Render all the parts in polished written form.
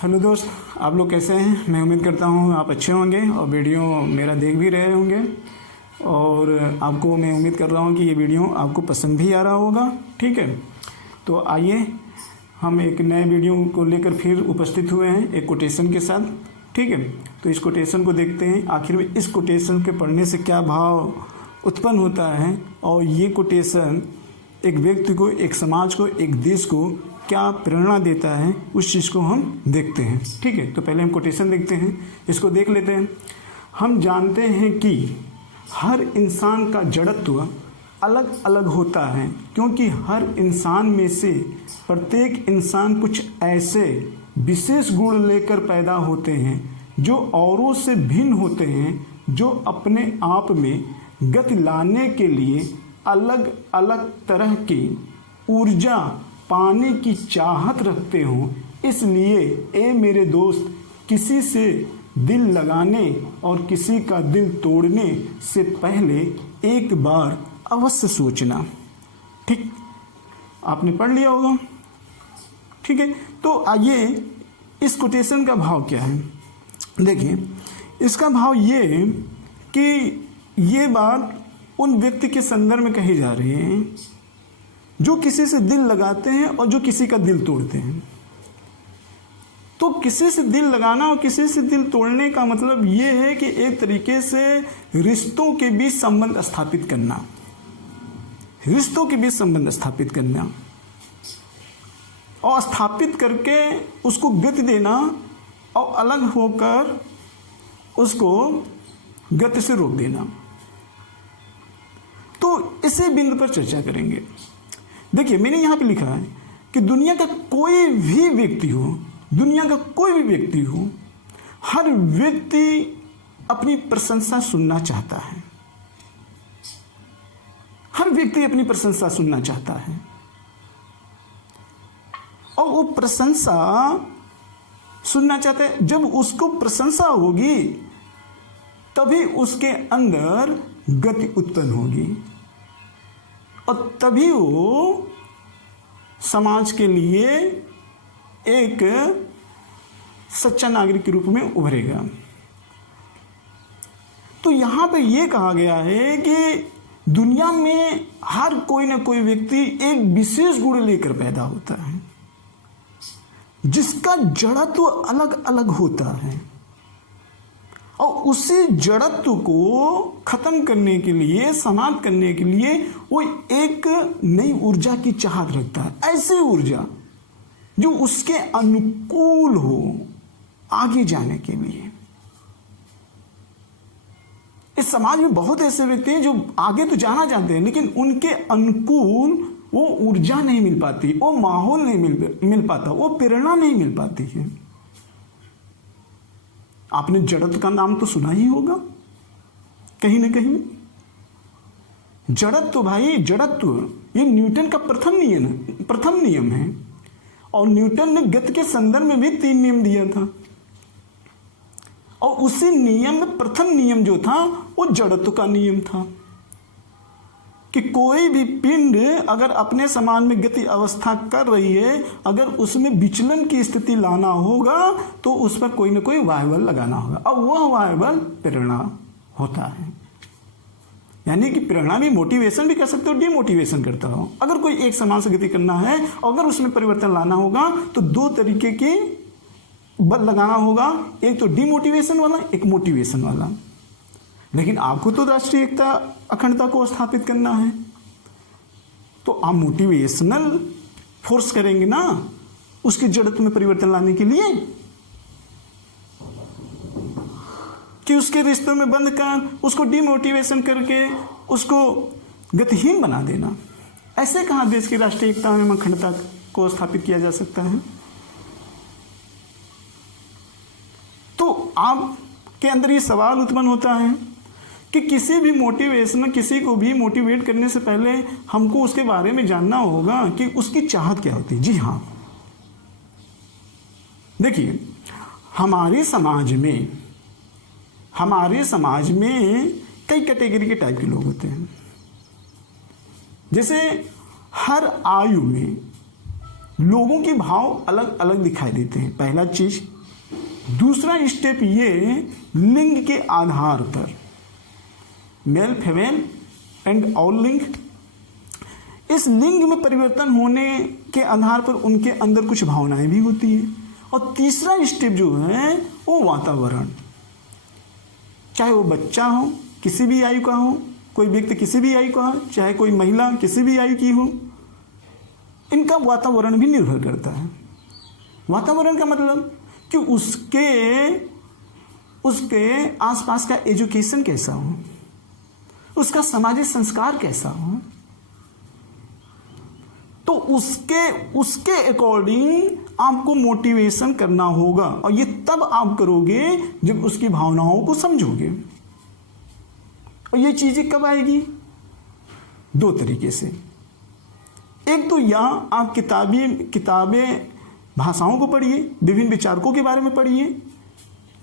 Hello दोस्त, आप लोग कैसे हैं। मैं उम्मीद करता हूँ आप अच्छे होंगे और वीडियो मेरा देख भी रहे होंगे। और आपको मैं उम्मीद कर रहा हूँ कि ये वीडियो आपको पसंद भी आ रहा होगा। ठीक है, तो आइए हम एक नए वीडियो को लेकर फिर उपस्थित हुए हैं एक कोटेशन के साथ। ठीक है, तो इस कोटेशन को देखते हैं आखिर में इस कोटेशन के पढ़ने से क्या भाव उत्पन्न होता है और ये कोटेशन एक व्यक्ति को, एक समाज को, एक देश को क्या प्रेरणा देता है, उस चीज़ को हम देखते हैं। ठीक है, तो पहले हम कोटेशन देखते हैं, इसको देख लेते हैं। हम जानते हैं कि हर इंसान का जड़त्व अलग अलग होता है, क्योंकि हर इंसान में से प्रत्येक इंसान कुछ ऐसे विशेष गुण लेकर पैदा होते हैं जो औरों से भिन्न होते हैं, जो अपने आप में गति लाने के लिए अलग अलग तरह की ऊर्जा पाने की चाहत रखते हों। इसलिए ए मेरे दोस्त, किसी से दिल लगाने और किसी का दिल तोड़ने से पहले एक बार अवश्य सोचना। ठीक, आपने पढ़ लिया होगा। ठीक है, तो आइए इस कोटेशन का भाव क्या है। देखिए, इसका भाव ये कि ये बात उन व्यक्ति के संदर्भ में कही जा रही है जो किसी से दिल लगाते हैं और जो किसी का दिल तोड़ते हैं। तो किसी से दिल लगाना और किसी से दिल तोड़ने का मतलब ये है कि एक तरीके से रिश्तों के बीच संबंध स्थापित करना, रिश्तों के बीच संबंध स्थापित करना और स्थापित करके उसको गति देना और अलग होकर उसको गति से रोक देना। तो इसी बिंदु पर चर्चा करेंगे। देखिए, मैंने यहाँ पे लिखा है कि दुनिया का कोई भी व्यक्ति हो, दुनिया का कोई भी व्यक्ति हो, हर व्यक्ति अपनी प्रशंसा सुनना चाहता है। हर व्यक्ति अपनी प्रशंसा सुनना चाहता है और वो प्रशंसा सुनना चाहता है। जब उसको प्रशंसा होगी तभी उसके अंदर गति उत्पन्न होगी और तभी वो समाज के लिए एक सच्चा नागरिक के रूप में उभरेगा। तो यहाँ पे ये कहा गया है कि दुनिया में हर कोई ना कोई व्यक्ति एक विशेष गुण लेकर पैदा होता है, जिसका जड़त्व अलग अलग होता है और उसी जड़त्व को खत्म करने के लिए, समाप्त करने के लिए वो एक नई ऊर्जा की चाहत रखता है। ऐसी ऊर्जा जो उसके अनुकूल हो आगे जाने के लिए। इस समाज में बहुत ऐसे व्यक्ति हैं जो आगे तो जाना चाहते हैं, लेकिन उनके अनुकूल वो ऊर्जा नहीं मिल पाती, वो माहौल नहीं मिल पाता, वो प्रेरणा नहीं मिल पाती है। आपने जड़त्व का नाम तो सुना ही होगा कहीं ना कहीं। जड़त्व भाई, जड़त्व ये न्यूटन का प्रथम नियम है और न्यूटन ने गति के संदर्भ में भी 3 नियम दिया था और उसी नियम में प्रथम नियम जो था वो जड़त्व का नियम था कि कोई भी पिंड अगर अपने समान में गति अवस्था कर रही है, अगर उसमें विचलन की स्थिति लाना होगा तो उस पर कोई ना कोई वायुबल लगाना होगा और वह वायुबल प्रेरणा होता है। यानी कि प्रेरणा भी मोटिवेशन भी कर सकते हो, डिमोटिवेशन करता हो। अगर कोई एक समान से गति करना है, अगर उसमें परिवर्तन लाना होगा तो 2 तरीके के बल लगाना होगा, एक तो डिमोटिवेशन वाला, एक मोटिवेशन वाला। लेकिन आपको तो राष्ट्रीय एकता अखंडता को स्थापित करना है, तो आप मोटिवेशनल फोर्स करेंगे ना उसके जड़त्व में परिवर्तन लाने के लिए, कि उसके रिश्तों में बंद कर उसको डिमोटिवेशन करके उसको गतिहीन बना देना। ऐसे कहाँ देश की राष्ट्रीय एकता एवं अखंडता को स्थापित किया जा सकता है। तो आपके अंदर ये सवाल उत्पन्न होता है कि किसी भी मोटिवेशन, किसी को भी मोटिवेट करने से पहले हमको उसके बारे में जानना होगा कि उसकी चाहत क्या होती है। जी हाँ, देखिए, हमारे समाज में कई कैटेगरी के टाइप के लोग होते हैं। जैसे हर आयु में लोगों के भाव अलग अलग दिखाई देते हैं। पहला चीज दूसरा स्टेप ये लिंग के आधार पर, मेल फीमेल एंड ऑल लिंग, इस लिंग में परिवर्तन होने के आधार पर उनके अंदर कुछ भावनाएं भी होती हैं। और तीसरा स्टेप जो है वो वातावरण, चाहे वो बच्चा हो, किसी भी आयु का हो, कोई व्यक्ति किसी भी आयु का हो, चाहे कोई महिला किसी भी आयु की हो, इनका वातावरण भी निर्भर करता है। वातावरण का मतलब कि उसके आसपास का एजुकेशन कैसा हो, उसका सामाजिक संस्कार कैसा हो, तो उसके अकॉर्डिंग आपको मोटिवेशन करना होगा। और ये तब आप करोगे जब उसकी भावनाओं को समझोगे। और ये चीजें कब आएगी? दो तरीके से। एक तो या आप किताबें भाषाओं को पढ़िए, विभिन्न विचारकों के बारे में पढ़िए।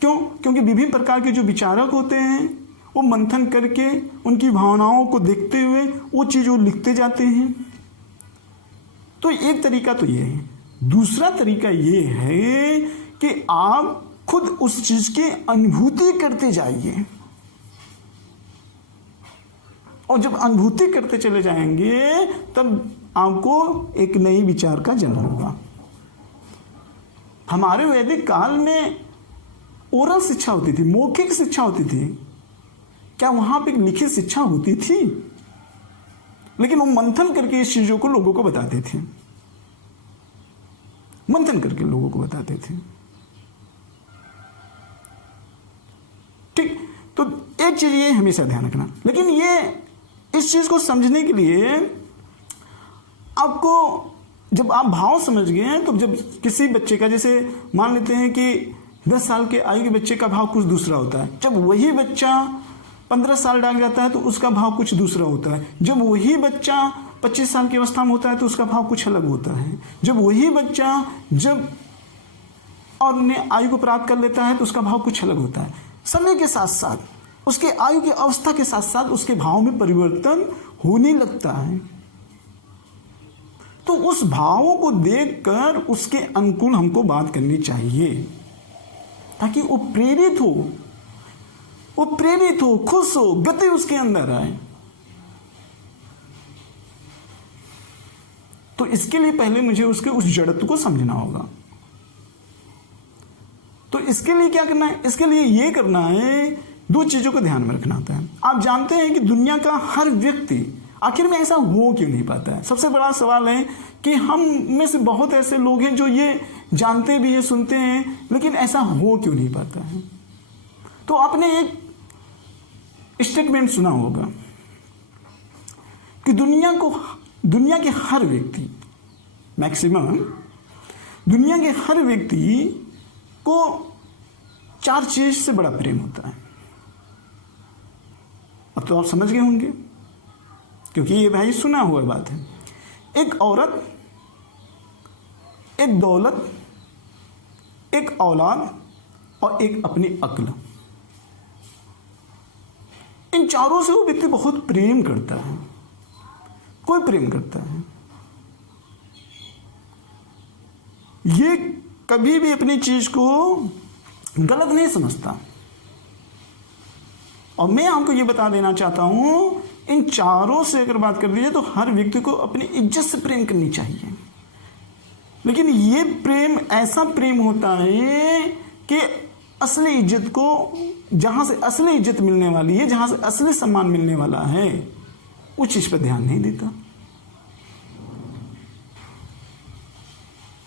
क्योंकि विभिन्न प्रकार के जो विचारक होते हैं वो मंथन करके उनकी भावनाओं को देखते हुए वो चीज वो लिखते जाते हैं। तो एक तरीका तो ये है। दूसरा तरीका ये है कि आप खुद उस चीज की अनुभूति करते जाइए। और जब अनुभूति करते चले जाएंगे तब आपको एक नई विचार का जन्म होगा। हमारे वैदिक काल में ओरल शिक्षा होती थी, मौखिक शिक्षा होती थी। क्या वहां पे लिखित शिक्षा होती थी? लेकिन वो मंथन करके इस चीजों को लोगों को बताते थे, मंथन करके लोगों को बताते थे। ठीक, तो एक चीज ये हमेशा ध्यान रखना। लेकिन ये इस चीज को समझने के लिए आपको, जब आप भाव समझ गए तो जब किसी बच्चे का, जैसे मान लेते हैं कि 10 साल के आयु के बच्चे का भाव कुछ दूसरा होता है, जब वही बच्चा 15 साल डाल जाता है तो उसका भाव कुछ दूसरा होता है, जब वही बच्चा 25 साल की अवस्था में होता है तो उसका भाव कुछ अलग होता है, जब वही बच्चा जब और आयु को प्राप्त कर लेता है तो उसका भाव कुछ अलग होता है। समय के साथ साथ, उसके आयु की अवस्था के साथ साथ उसके भाव में परिवर्तन होने लगता है। तो उस भावों को देखकर उसके अनुकूल हमको बात करनी चाहिए, ताकि वो प्रेरित हो, खुश हो, गति उसके अंदर आए। तो इसके लिए पहले मुझे उसके उस जड़त्व को समझना होगा। तो इसके लिए क्या करना है? इसके लिए ये करना है, दो चीजों को ध्यान में रखना होता है। आप जानते हैं कि दुनिया का हर व्यक्ति आखिर में ऐसा हो क्यों नहीं पाता है? सबसे बड़ा सवाल है कि हम में से बहुत ऐसे लोग हैं जो ये जानते भी हैं, सुनते हैं, लेकिन ऐसा हो क्यों नहीं पाता है? तो आपने एक स्टेटमेंट सुना होगा कि दुनिया के हर व्यक्ति, मैक्सिमम दुनिया के हर व्यक्ति को 4 चीज से बड़ा प्रेम होता है। अब तो आप समझ गए होंगे, क्योंकि ये भाई सुना हुआ बात है। एक औरत, एक दौलत, एक औलाद और एक अपनी अक्ल। इन चारों से वो व्यक्ति बहुत प्रेम करता है। कोई प्रेम करता है, ये कभी भी अपनी चीज को गलत नहीं समझता। और मैं आपको ये बता देना चाहता हूं, इन चारों से अगर बात कर दीजिए तो हर व्यक्ति को अपनी इज्जत से प्रेम करनी चाहिए। लेकिन ये प्रेम ऐसा प्रेम होता है कि असली इज्जत को, जहां से असली इज्जत मिलने वाली है, जहां से असली सम्मान मिलने वाला है, उस चीज पर ध्यान नहीं देता,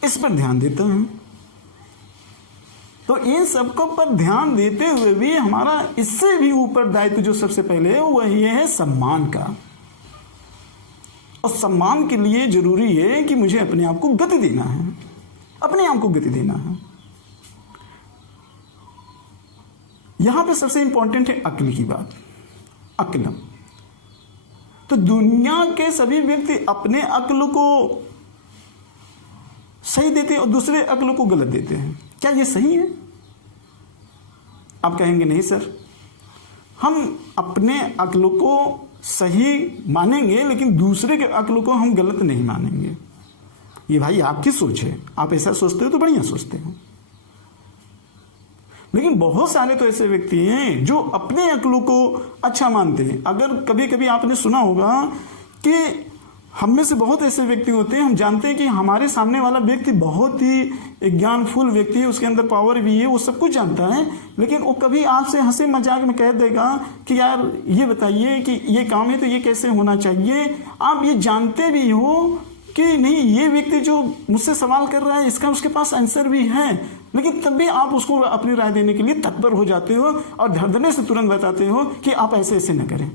इस पर ध्यान देता है। तो इन सबको पर ध्यान देते हुए भी हमारा इससे भी ऊपर दायित्व जो सबसे पहले है वह ये है सम्मान का। और सम्मान के लिए जरूरी है कि मुझे अपने आप को गति देना है, अपने आप को गति देना है। यहां पे सबसे इंपॉर्टेंट है अक्ल की बात, अक्ल। तो दुनिया के सभी व्यक्ति अपने अक्ल को सही देते हैं और दूसरे अक्ल को गलत देते हैं। क्या ये सही है? आप कहेंगे नहीं सर, हम अपने अक्ल को सही मानेंगे लेकिन दूसरे के अक्ल को हम गलत नहीं मानेंगे। ये भाई आपकी सोच है, आप ऐसा सोचते हो तो बढ़िया सोचते हो। लेकिन बहुत सारे तो ऐसे व्यक्ति हैं जो अपने अक्लों को अच्छा मानते हैं। अगर कभी कभी आपने सुना होगा कि हम में से बहुत ऐसे व्यक्ति होते हैं, हम जानते हैं कि हमारे सामने वाला व्यक्ति बहुत ही ज्ञानफुल व्यक्ति है, उसके अंदर पावर भी है, वो सब कुछ जानता है, लेकिन वो कभी आपसे हंसे मजाक में कह देगा कि यार ये बताइए कि ये काम है तो ये कैसे होना चाहिए। आप ये जानते भी हो कि नहीं, ये व्यक्ति जो मुझसे सवाल कर रहा है इसका उसके पास आंसर भी है, लेकिन तब भी आप उसको अपनी राय देने के लिए तत्पर हो जाते हो और धड़धड़े से तुरंत बताते हो कि आप ऐसे ऐसे न करें।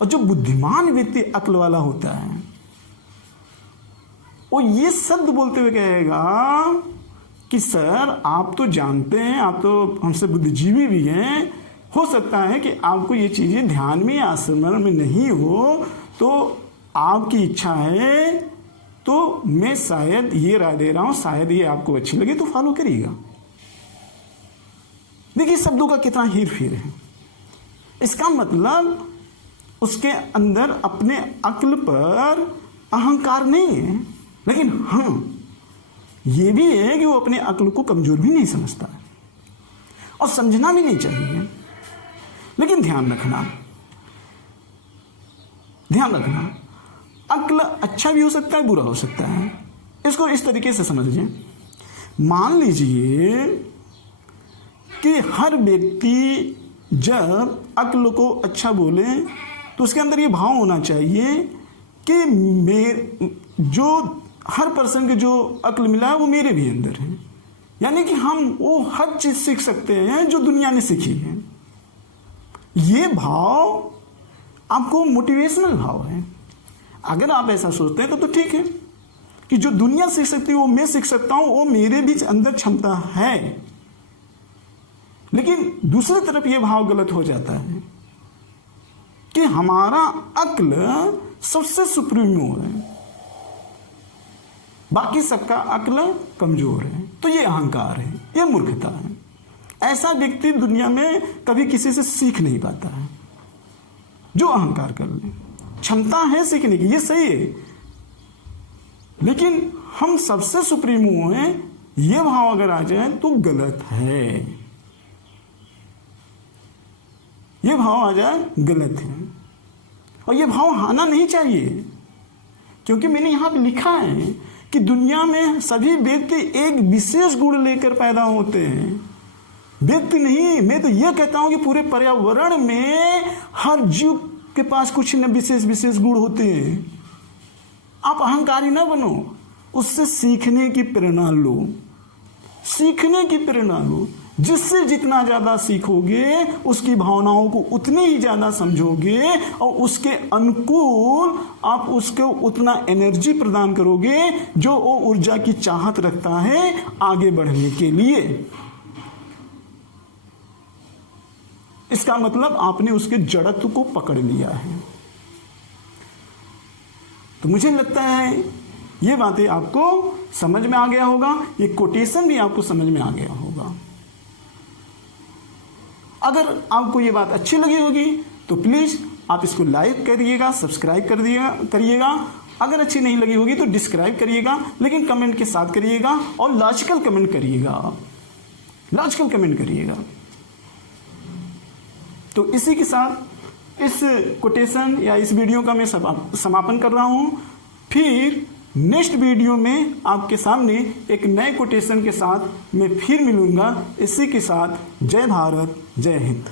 और जो बुद्धिमान व्यक्ति अक्ल वाला होता है वो ये शब्द बोलते हुए कहेगा कि सर आप तो जानते हैं, आप तो हमसे बुद्धिजीवी भी हैं, हो सकता है कि आपको ये चीजें ध्यान में या स्मरण में नहीं हो, तो आपकी इच्छा है तो मैं शायद ये राय दे रहा हूं, शायद ये आपको अच्छी लगे तो फॉलो करिएगा। देखिए शब्दों का कितना हीर फेर है। इसका मतलब उसके अंदर अपने अक्ल पर अहंकार नहीं है, लेकिन हाँ ये भी है कि वो अपने अक्ल को कमजोर भी नहीं समझता है और समझना भी नहीं चाहिए। लेकिन ध्यान रखना अक्ल अच्छा भी हो सकता है, बुरा हो सकता है। इसको इस तरीके से समझिए, मान लीजिए कि हर व्यक्ति जब अक्ल को अच्छा बोले तो उसके अंदर ये भाव होना चाहिए कि जो हर पर्सन के जो अक्ल मिला है वो मेरे भी अंदर है, यानी कि हम वो हर चीज सीख सकते हैं जो दुनिया ने सीखी है। ये भाव आपको मोटिवेशनल भाव है। अगर आप ऐसा सोचते हैं तो ठीक है कि जो दुनिया सीख सकती है वो मैं सीख सकता हूं, वो मेरे भी अंदर क्षमता है। लेकिन दूसरी तरफ ये भाव गलत हो जाता है कि हमारा अक्ल सबसे सुप्रीमो है, बाकी सबका अक्ल कमजोर है, तो ये अहंकार है, ये मूर्खता है। ऐसा व्यक्ति दुनिया में कभी किसी से सीख नहीं पाता है जो अहंकार कर ले। क्षमता है सीखने की, ये सही है, लेकिन हम सबसे सुप्रीमो हैं, ये भाव अगर आ जाए तो गलत है। ये भाव आ जाए गलत है, और ये भाव आना नहीं चाहिए, क्योंकि मैंने यहां पे लिखा है कि दुनिया में सभी व्यक्ति एक विशेष गुण लेकर पैदा होते हैं। व्यक्ति नहीं, मैं तो यह कहता हूं कि पूरे पर्यावरण में हर जीव के पास कुछ न विशेष गुण होते हैं। आप अहंकारी ना बनो, उससे सीखने की प्रेरणा लो, जिससे जितना ज्यादा सीखोगे उसकी भावनाओं को उतनी ही ज्यादा समझोगे और उसके अनुकूल आप उसको उतना एनर्जी प्रदान करोगे जो वो ऊर्जा की चाहत रखता है आगे बढ़ने के लिए। इसका मतलब आपने उसके जड़त्व को पकड़ लिया है। तो मुझे लगता है ये बातें आपको समझ में आ गया होगा, ये कोटेशन भी आपको समझ में आ गया होगा। अगर आपको ये बात अच्छी लगी होगी तो प्लीज आप इसको लाइक करिएगा, सब्सक्राइब करिएगा। अगर अच्छी नहीं लगी होगी तो डिस्क्राइब करिएगा, लेकिन कमेंट के साथ करिएगा और लॉजिकल कमेंट करिएगा। तो इसी के साथ इस कोटेशन या इस वीडियो का मैं समापन कर रहा हूं। फिर नेक्स्ट वीडियो में आपके सामने एक नए कोटेशन के साथ मैं फिर मिलूंगा। इसी के साथ जय भारत, जय हिंद।